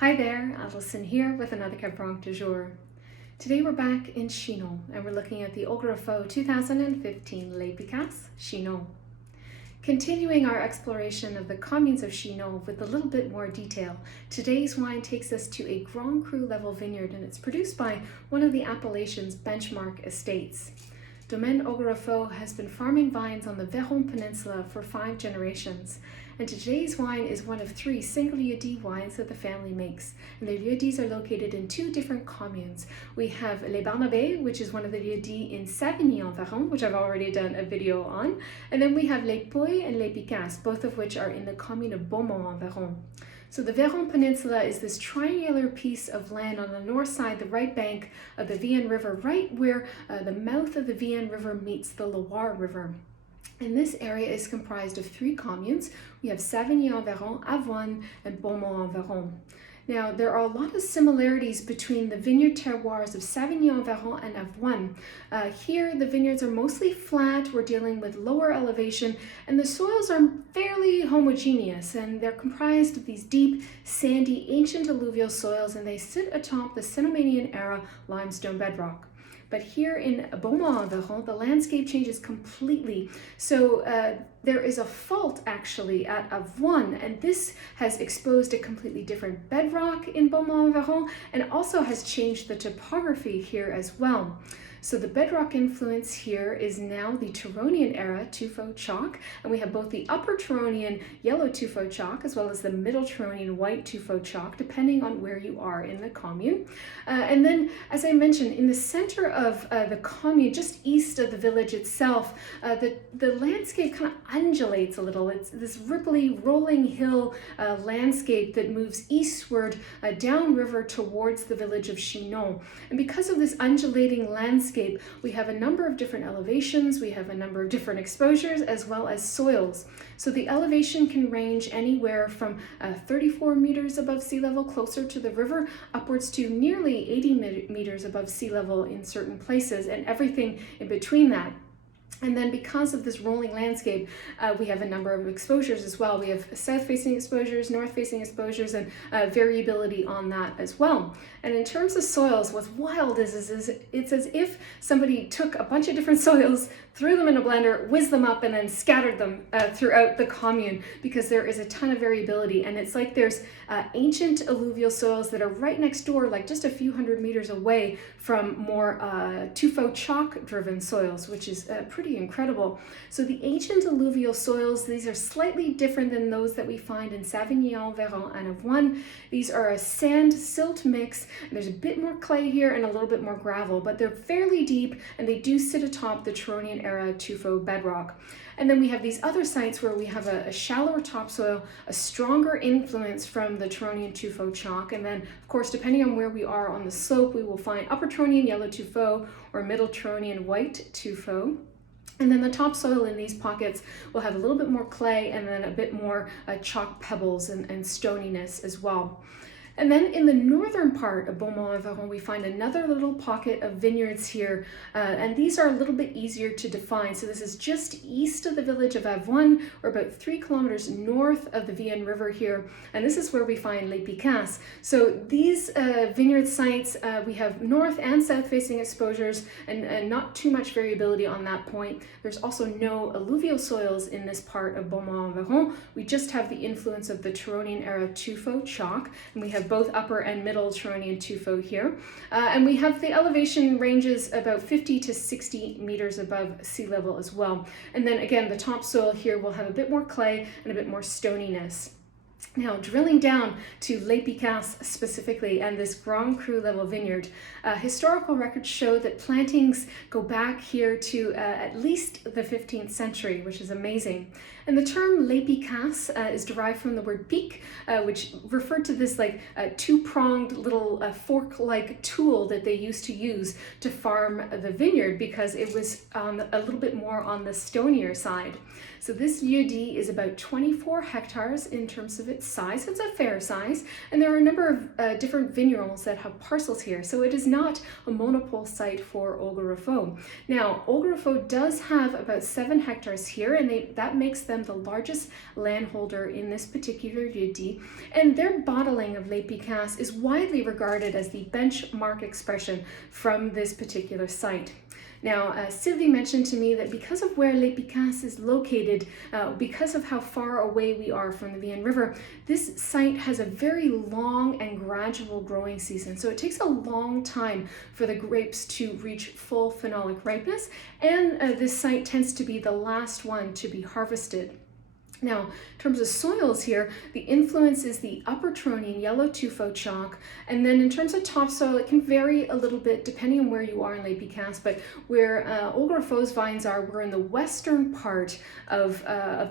Hi there, Alison here with another Cabernet Franc du jour. Today we're back in Chinon and we're looking at the Olga Raffault 2015 Les Picasses, Chinon. Continuing our exploration of the communes of Chinon with a little bit more detail, today's wine takes us to a Grand Cru level vineyard and it's produced by one of the appellation's benchmark estates. Domaine Olga Raffault has been farming vines on the Véron Peninsula for 5 generations, and today's wine is one of 3 single lieu-dit wines that the family makes. And the lieu-dits are located in 2 different communes. We have Les Barnabés, which is one of the lieu-dits in Savigny-en-Véron, which I've already done a video on, and then we have Les Peuilles and Les Picasses, both of which are in the commune of Beaumont-en-Véron. So the Véron Peninsula is this triangular piece of land on the north side, the right bank of the Vienne River, right where the mouth of the Vienne River meets the Loire River. And this area is comprised of 3 communes. We have Savigny-en-Véron, Avoine, and Beaumont-en-Véron. Now, there are a lot of similarities between the vineyard terroirs of Savigny-en-Véron and Avoine. Here, the vineyards are mostly flat, we're dealing with lower elevation, and the soils are fairly homogeneous, and they're comprised of these deep, sandy, ancient alluvial soils, and they sit atop the Cenomanian era limestone bedrock. But here in Beaumont-en-Véron, the landscape changes completely. So there is a fault actually at Avoine, and this has exposed a completely different bedrock in Beaumont-en-Véron and also has changed the topography here as well. So the bedrock influence here is now the Turonian era tuffeau chalk, and we have both the upper Turonian yellow tuffeau chalk as well as the middle Turonian white tuffeau chalk, depending on where you are in the commune. And then, as I mentioned, in the center of the commune, just east of the village itself, the landscape kind of undulates a little. It's this ripply, rolling hill landscape that moves eastward downriver towards the village of Chinon. And because of this undulating landscape, we have a number of different elevations, we have a number of different exposures, as well as soils. So the elevation can range anywhere from 34 meters above sea level closer to the river, upwards to nearly 80 meters above sea level in certain places, and everything in between that. And then because of this rolling landscape, we have a number of exposures as well. We have south-facing exposures, north-facing exposures, and variability on that as well. And in terms of soils, what's wild is it's as if somebody took a bunch of different soils, threw them in a blender, whizzed them up, and then scattered them throughout the commune, because there is a ton of variability. And it's like there's ancient alluvial soils that are right next door, like just a few hundred meters away from more tuffeau chalk-driven soils, which is pretty incredible. So the ancient alluvial soils, these are slightly different than those that we find in Savigny-en-Véron and Avoine. These are a sand-silt mix. There's a bit more clay here and a little bit more gravel, but they're fairly deep and they do sit atop the Turonian era tuffeau bedrock. And then we have these other sites where we have a shallower topsoil, a stronger influence from the Turonian tuffeau chalk, and then of course depending on where we are on the slope, we will find upper Turonian yellow tuffeau or middle Turonian white tuffeau. And then the topsoil in these pockets will have a little bit more clay and then a bit more chalk pebbles and stoniness as well. And then in the northern part of Beaumont-en-Véron, we find another little pocket of vineyards here, and these are a little bit easier to define. So this is just east of the village of Avoine, or about 3 kilometers north of the Vienne River here, and this is where we find Les Picasses. So these vineyard sites, we have north and south-facing exposures, and not too much variability on that point. There's also no alluvial soils in this part of Beaumont-en-Véron. We just have the influence of the Turonian era tuffeau chalk, and we have both upper and middle Turonian tuffeau here. And we have the elevation ranges about 50 to 60 meters above sea level as well. And then again, the topsoil here will have a bit more clay and a bit more stoniness. Now, drilling down to Les Picasses specifically and this Grand Cru level vineyard, historical records show that plantings go back here to at least the 15th century, which is amazing. And the term Les Picasses is derived from the word pic, which referred to this like two-pronged little fork-like tool that they used to use to farm the vineyard because it was a little bit more on the stonier side. So this lieu-dit is about 24 hectares in terms of its size. It's a fair size, and there are a number of different vignerons that have parcels here. So it is not a monopole site for Olga Raffault. Now, Olga Raffault does have about 7 hectares here, and that makes them the largest landholder in this particular lieu-dit. And their bottling of Les Picasses is widely regarded as the benchmark expression from this particular site. Now, Sylvie mentioned to me that because of where Les Picasses is located, because of how far away we are from the Vienne River, this site has a very long and gradual growing season. So it takes a long time for the grapes to reach full phenolic ripeness, and this site tends to be the last one to be harvested. Now, in terms of soils here, the influence is the upper Turonian yellow tuffeau chalk, and then in terms of topsoil, it can vary a little bit depending on where you are in Les Picasses, but where Olga Raffault's vines are, we're in the western part of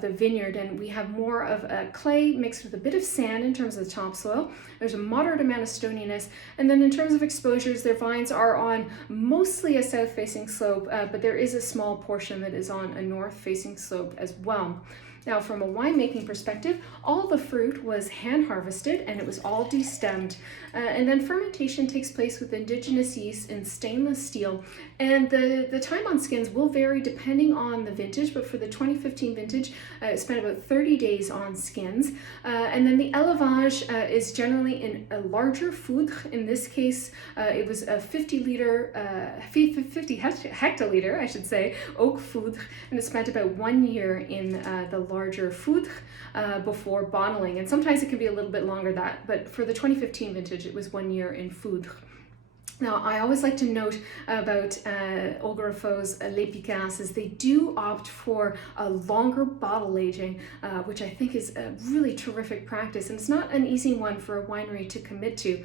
the vineyard, and we have more of clay mixed with a bit of sand in terms of the topsoil. There's a moderate amount of stoniness, and then in terms of exposures, their vines are on mostly a south-facing slope, but there is a small portion that is on a north-facing slope as well. Now, from a winemaking perspective, all the fruit was hand harvested and it was all destemmed. And then fermentation takes place with indigenous yeast in stainless steel. And the time on skins will vary depending on the vintage, but for the 2015 vintage, it spent about 30 days on skins. And then the élevage is generally in a larger foudre. In this case, it was a 50 hectoliter, I should say, oak foudre, and it spent about 1 year in the larger foudre before bottling. And sometimes it can be a little bit longer that, but for the 2015 vintage, it was 1 year in foudre. Now, I always like to note about Olga Raffault's Les Picasses is they do opt for a longer bottle aging, which I think is a really terrific practice, and it's not an easy one for a winery to commit to.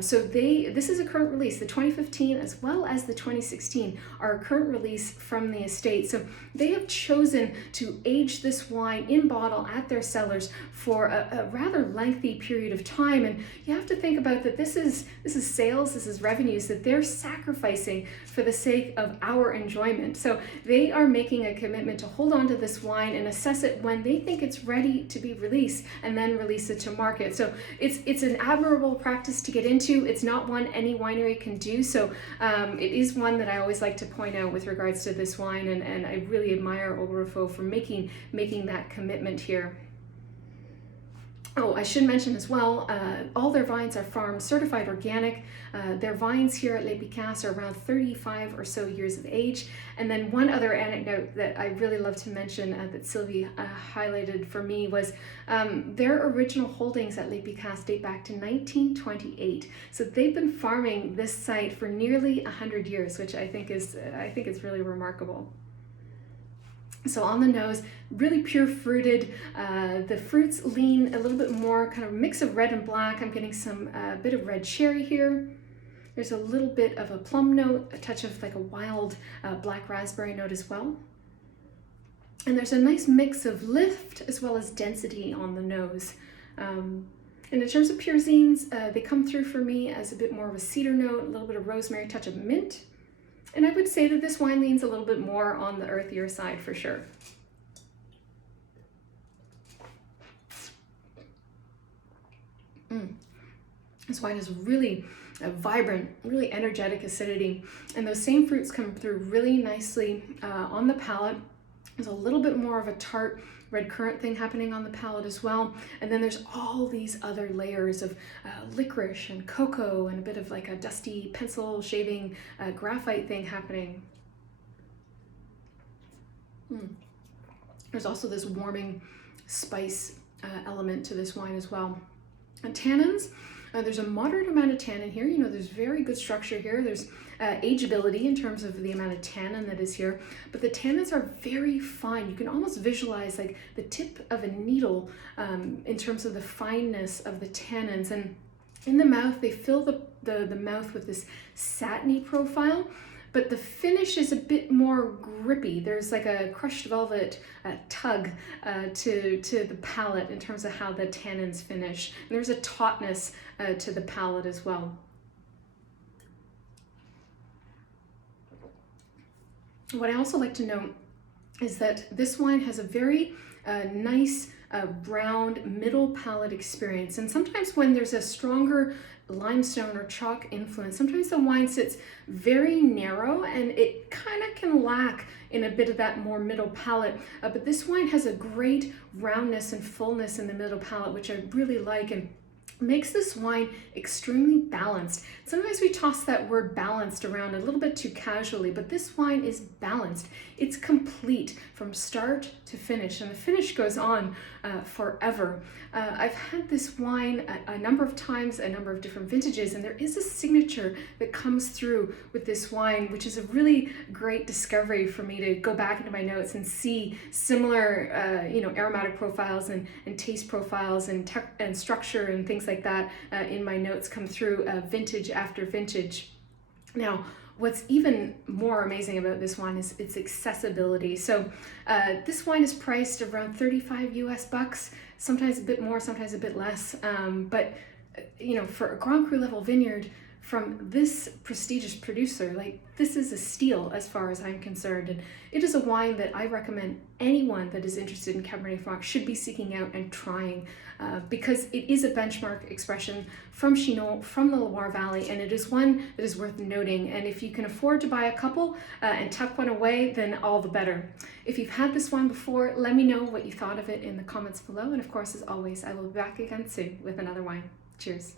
So this is a current release. The 2015 as well as the 2016 are a current release from the estate. So they have chosen to age this wine in bottle at their cellars for a rather lengthy period of time, and you have to think about that this is sales, this is revenues that they're sacrificing for the sake of our enjoyment. So they are making a commitment to hold on to this wine and assess it when they think it's ready to be released, and then release it to market. So it's an admirable practice to get into. It's not one any winery can do. So it is one that I always like to point out with regards to this wine, and I really admire Olga Raffault for making that commitment here. Oh, I should mention as well, all their vines are farm certified organic. Their vines here at Les Picasses are around 35 or so years of age. And then one other anecdote that I really love to mention that Sylvie highlighted for me was their original holdings at Les Picasses date back to 1928. So they've been farming this site for nearly 100 years, which I think is really remarkable. So on the nose, really pure fruited. The fruits lean a little bit more kind of mix of red and black. I'm getting some bit of red cherry here. There's a little bit of a plum note, a touch of like a wild black raspberry note as well. And there's a nice mix of lift as well as density on the nose. And in terms of puresines, they come through for me as a bit more of a cedar note, a little bit of rosemary, touch of mint. And I would say that this wine leans a little bit more on the earthier side for sure. This wine is really vibrant, really energetic acidity. And those same fruits come through really nicely on the palate. There's a little bit more of a tart red currant thing happening on the palate as well. And then there's all these other layers of licorice and cocoa and a bit of like a dusty pencil shaving graphite thing happening. There's also this warming spice element to this wine as well. And tannins, there's a moderate amount of tannin here. You know, there's very good structure here. There's ageability in terms of the amount of tannin that is here, but the tannins are very fine. You can almost visualize like the tip of a needle in terms of the fineness of the tannins. And in the mouth, they fill the mouth with this satiny profile, but the finish is a bit more grippy. There's like a crushed velvet tug to the palate in terms of how the tannins finish. And there's a tautness to the palate as well. What I also like to note is that this wine has a very nice round middle palate experience. And sometimes when there's a stronger limestone or chalk influence, sometimes the wine sits very narrow and it kind of can lack in a bit of that more middle palate. But this wine has a great roundness and fullness in the middle palate, which I really like, and makes this wine extremely balanced. Sometimes we toss that word balanced around a little bit too casually, but this wine is balanced. It's complete from start to finish, and the finish goes on forever. I've had this wine a number of times, a number of different vintages, and there is a signature that comes through with this wine, which is a really great discovery for me to go back into my notes and see similar aromatic profiles and taste profiles and structure and things like that in my notes come through vintage after vintage. Now, what's even more amazing about this wine is its accessibility. So this wine is priced around 35 US bucks, sometimes a bit more, sometimes a bit less. But for a Grand Cru level vineyard from this prestigious producer, like, this is a steal as far as I'm concerned. And it is a wine that I recommend anyone that is interested in Cabernet Franc should be seeking out and trying, because it is a benchmark expression from Chinon, from the Loire Valley, and it is one that is worth noting. And if you can afford to buy a couple and tuck one away, then all the better. If you've had this wine before, let me know what you thought of it in the comments below. And of course, as always, I will be back again soon with another wine. Cheers.